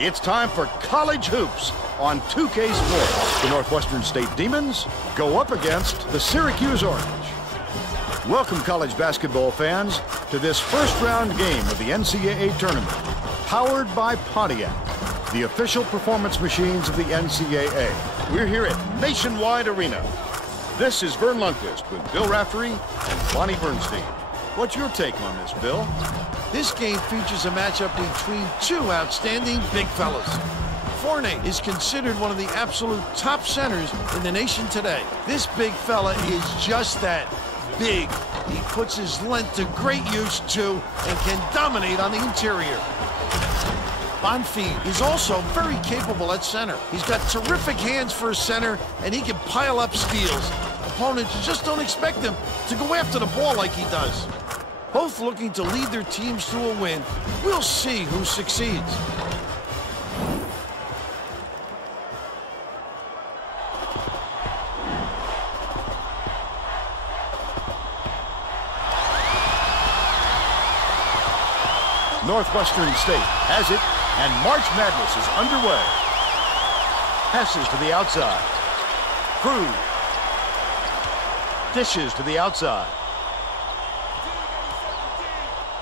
It's time for college hoops on 2K Sports. The Northwestern State Demons go up against the Syracuse Orange. Welcome, college basketball fans, to this first-round game of the NCAA tournament, powered by Pontiac, the official performance machines of the NCAA. We're here at Nationwide Arena. This is Vern Lundquist with Bill Raftery and Bonnie Bernstein. What's your take on this, Bill? This game features a matchup between two outstanding big fellas. Fournier is considered one of the absolute top centers in the nation today. This big fella is just that, big. He puts his length to great use, too, and can dominate on the interior. Bonfim is also very capable at center. He's got terrific hands for a center, and he can pile up steals. Opponents just don't expect him to go after the ball like he does. Both looking to lead their teams to a win. We'll see who succeeds. Northwestern State has it, and March Madness is underway. Passes to the outside. Cruz. Dishes to the outside.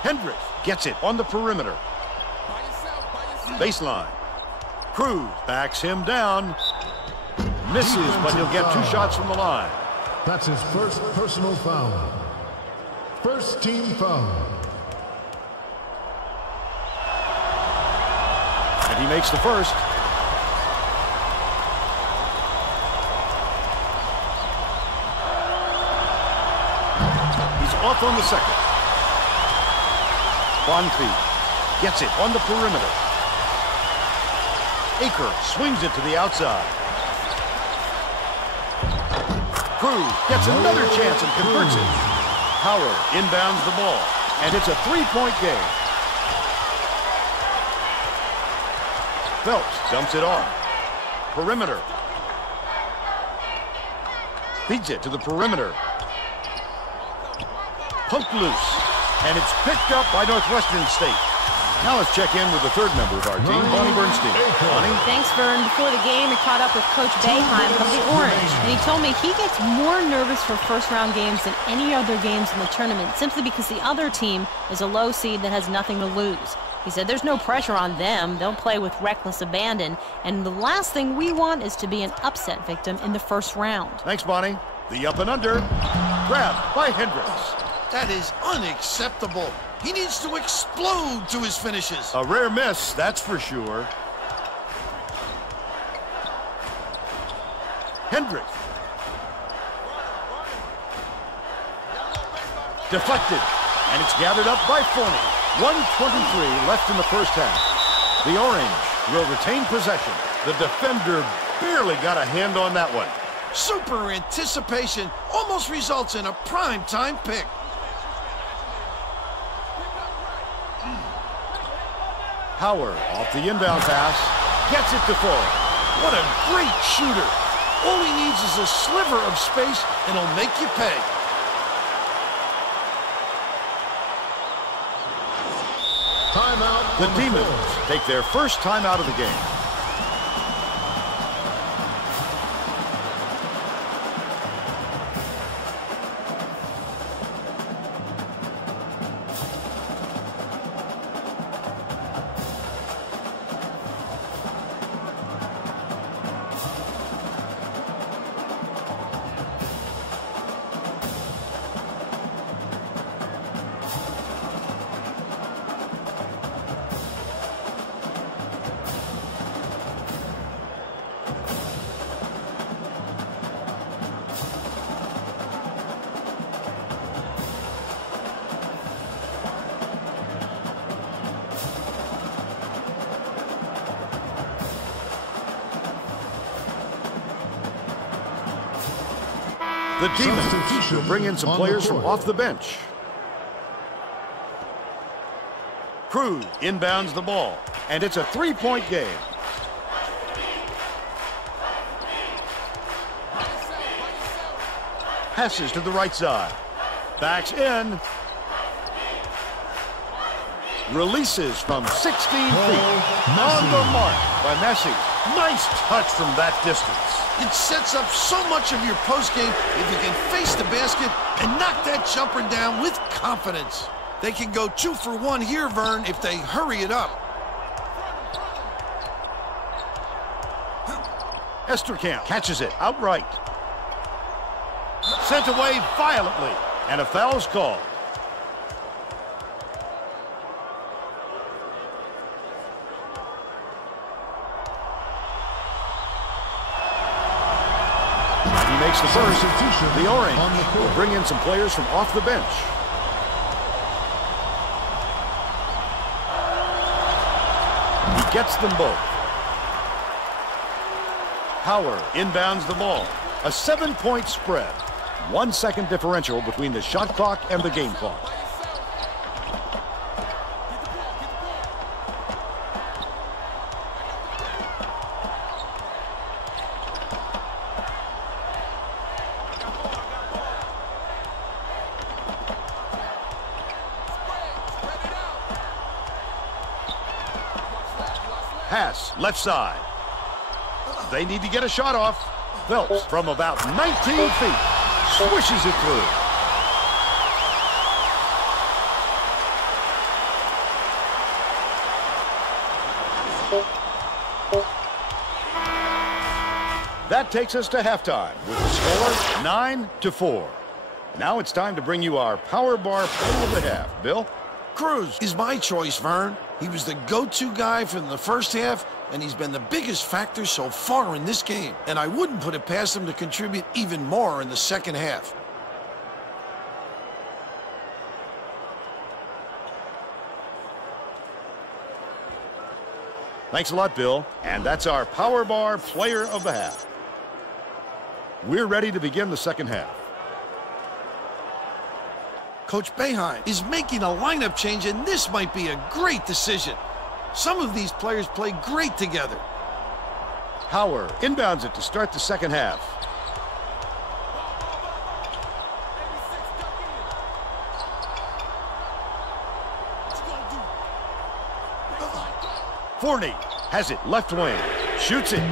Hendricks gets it on the perimeter. Baseline. Cruz backs him down. Misses, but he'll get two shots from the line. That's his first personal foul. First team foul. And he makes the first. He's off on the second. Bonfim gets it on the perimeter. Aker swings it to the outside. Cruz gets another chance and converts it. Howard inbounds the ball, and it's a three-point game. Phelps dumps it off. Perimeter. Feeds it to the perimeter. Poked loose. And it's picked up by Northwestern State. Now let's check in with the third member of our team, Bonnie Bernstein. Bonnie? Thanks, Vern. Before the game, I caught up with Coach Boeheim of the Orange, and he told me he gets more nervous for first-round games than any other games in the tournament, simply because the other team is a low seed that has nothing to lose. He said there's no pressure on them. They'll play with reckless abandon, and the last thing we want is to be an upset victim in the first round. Thanks, Bonnie. The up and under. Grabbed by Hendricks. That is unacceptable. He needs to explode to his finishes. A rare miss, that's for sure. Hendricks. Deflected, and it's gathered up by Fournier. 1:23 left in the first half. The Orange will retain possession. The defender barely got a hand on that one. Super anticipation almost results in a prime-time pick. Howard off the inbound pass, gets it to Ford. What a great shooter. All he needs is a sliver of space, and he'll make you pay. Timeout. The Demons take their first timeout of the game. The Demons will bring in some players from off the bench. Cruz inbounds the ball, and it's a three-point game. Passes to the right side. Backs in. Releases from 16 feet. On the mark by Messi. Nice touch from that distance. It sets up so much of your postgame if you can face the basket and knock that jumper down with confidence. They can go 2 for 1 here, Vern, if they hurry it up. Esterkamp catches it outright. Sent away violently, and a foul's called. He makes the first. The Orange will bring in some players from off the bench. He gets them both. Howard inbounds the ball. A 7-point spread. 1 second differential between the shot clock and the game clock. Pass, left side. They need to get a shot off. Phelps from about 19 feet. Swishes it through. That takes us to halftime with the score 9-4. Now it's time to bring you our Power Bar play of the half. Bill? Cruz is my choice, Vern. He was the go-to guy from the first half, and he's been the biggest factor so far in this game. And I wouldn't put it past him to contribute even more in the second half. Thanks a lot, Bill. And that's our Power Bar player of the half. We're ready to begin the second half. Coach Boeheim is making a lineup change, and this might be a great decision. Some of these players play great together. Howard inbounds it to start the second half. Forney has it left wing. Shoots it.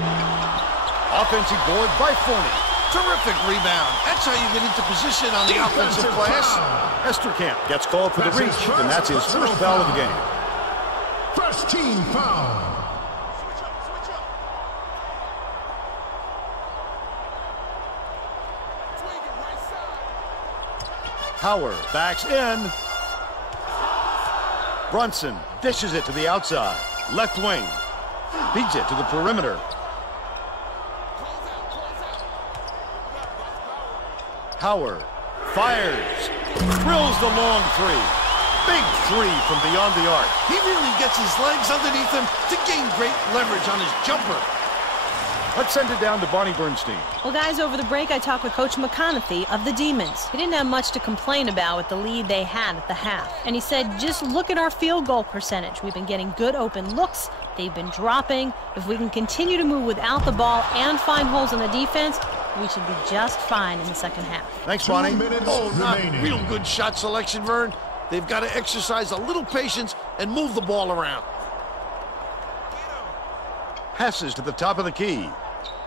Offensive board by Forney. Terrific rebound. That's how you get into position on the offensive glass. Esterkamp gets called for the reach, and that's his first foul of the game. First team foul. Howard backs in. Brunson dishes it to the outside. Left wing. Feeds it to the perimeter. Howard fires. Drills the long three. Big three from beyond the arc. He really gets his legs underneath him to gain great leverage on his jumper. Let's send it down to Bonnie Bernstein. Well, guys, over the break, I talked with Coach McConaughey of the Demons. He didn't have much to complain about with the lead they had at the half. And he said, just look at our field goal percentage. We've been getting good open looks. They've been dropping. If we can continue to move without the ball and find holes in the defense, we should be just fine in the second half. Thanks, Bonnie. Oh, not real good shot selection, Vern. They've got to exercise a little patience and move the ball around. Passes to the top of the key.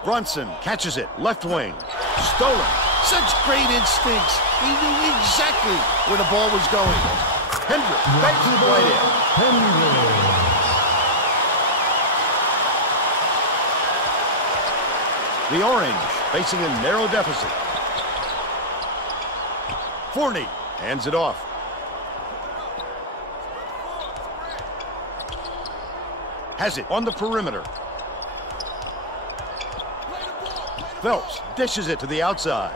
Brunson catches it, left wing. Stolen. Such great instincts. He knew exactly where the ball was going. Hendrick banks it right in. The Orange facing a narrow deficit. Forney hands it off. Has it on the perimeter. Phelps dishes it to the outside.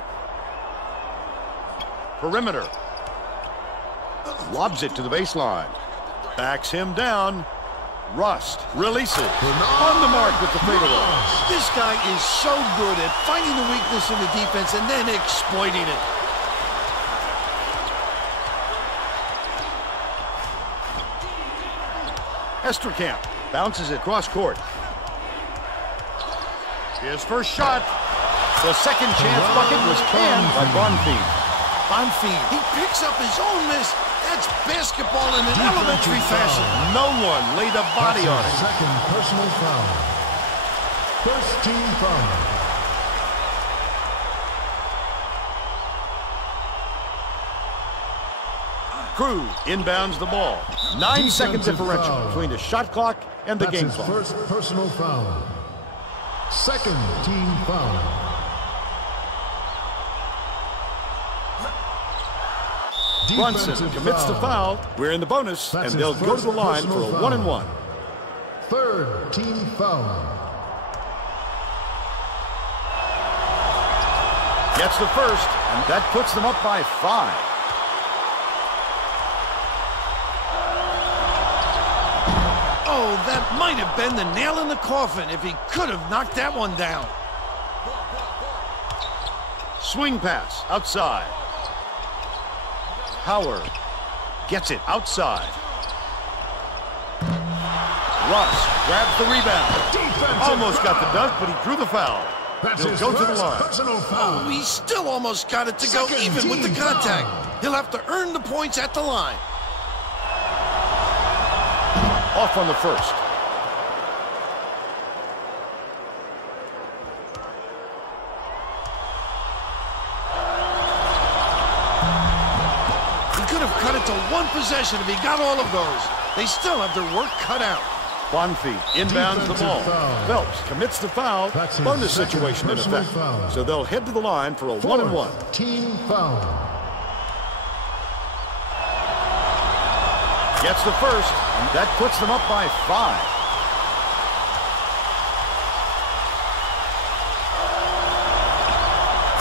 Perimeter. Lobs it to the baseline. Backs him down. Rust releases. On the mark with the fadeaway. This guy is so good at finding the weakness in the defense and then exploiting it. Esterkamp bounces it cross court. His first shot. The second chance bucket was canned by Bonfim. Bonfim, he picks up his own miss That's basketball in an elementary fashion. No one laid a body on it. Second personal foul. First team foul. Crew inbounds the ball. 9-second differential between the shot clock and the game clock. First personal foul. Second team foul. Brunson commits the foul. We're in the bonus, and they'll go to the line for a 1-and-1. Third team foul. Gets the first, and that puts them up by 5. Oh, that might have been the nail in the coffin if he could have knocked that one down. Swing pass outside. Howard gets it outside. Russ grabs the rebound. Almost got the dunk, but he drew the foul. He'll go to the line. Oh, he still almost got it to go even with the contact. He'll have to earn the points at the line. Off on the first. He could have cut it to one possession if he got all of those. They still have their work cut out. Bonfie inbounds the ball. Phelps commits the foul. Bonus situation in effect. So they'll head to the line for a 1-and-1. Team foul. Gets the first, and that puts them up by 5.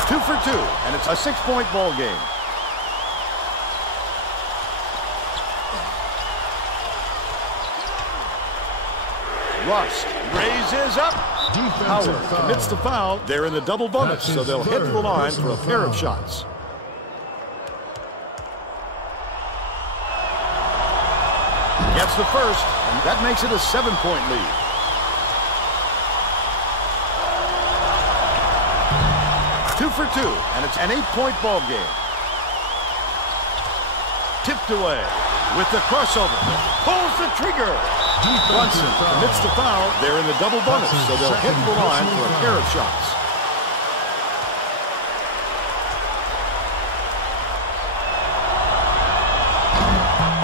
Two for 2, and it's a 6-point ball game. Rust raises up. Howard commits the foul. They're in the double bonus, so they'll head to the line for a pair of shots. Gets the first, and that makes it a 7-point lead. Two for 2, and it's an 8-point ball game. Tipped away with the crossover. Pulls the trigger. Brunson commits the foul. They're in the double bonus, so they'll hit the line for a pair of shots.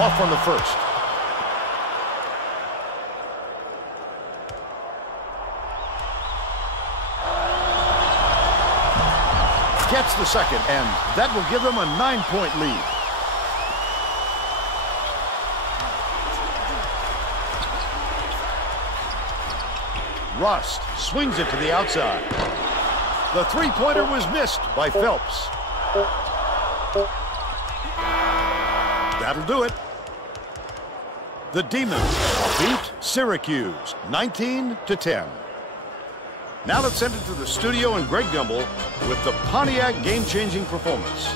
Off on the first. Gets the second, and that will give them a 9-point lead. Rust swings it to the outside. The three-pointer was missed by Phelps. That'll do it. The Demons beat Syracuse 19-10. Now let's send it to the studio and Greg Gumbel with the Pontiac game-changing performance.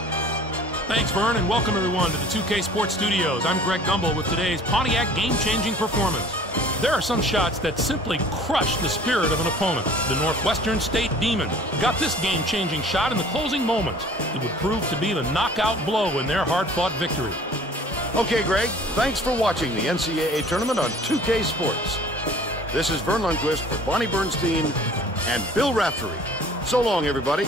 Thanks, Vern, and welcome everyone to the 2K Sports Studios. I'm Greg Gumbel with today's Pontiac game-changing performance. There are some shots that simply crush the spirit of an opponent. The Northwestern State Demons got this game-changing shot in the closing moments. It would prove to be the knockout blow in their hard-fought victory. Okay, Greg, thanks for watching the NCAA tournament on 2K Sports. This is Vern Lundquist for Bonnie Bernstein and Bill Raftery. So long, everybody.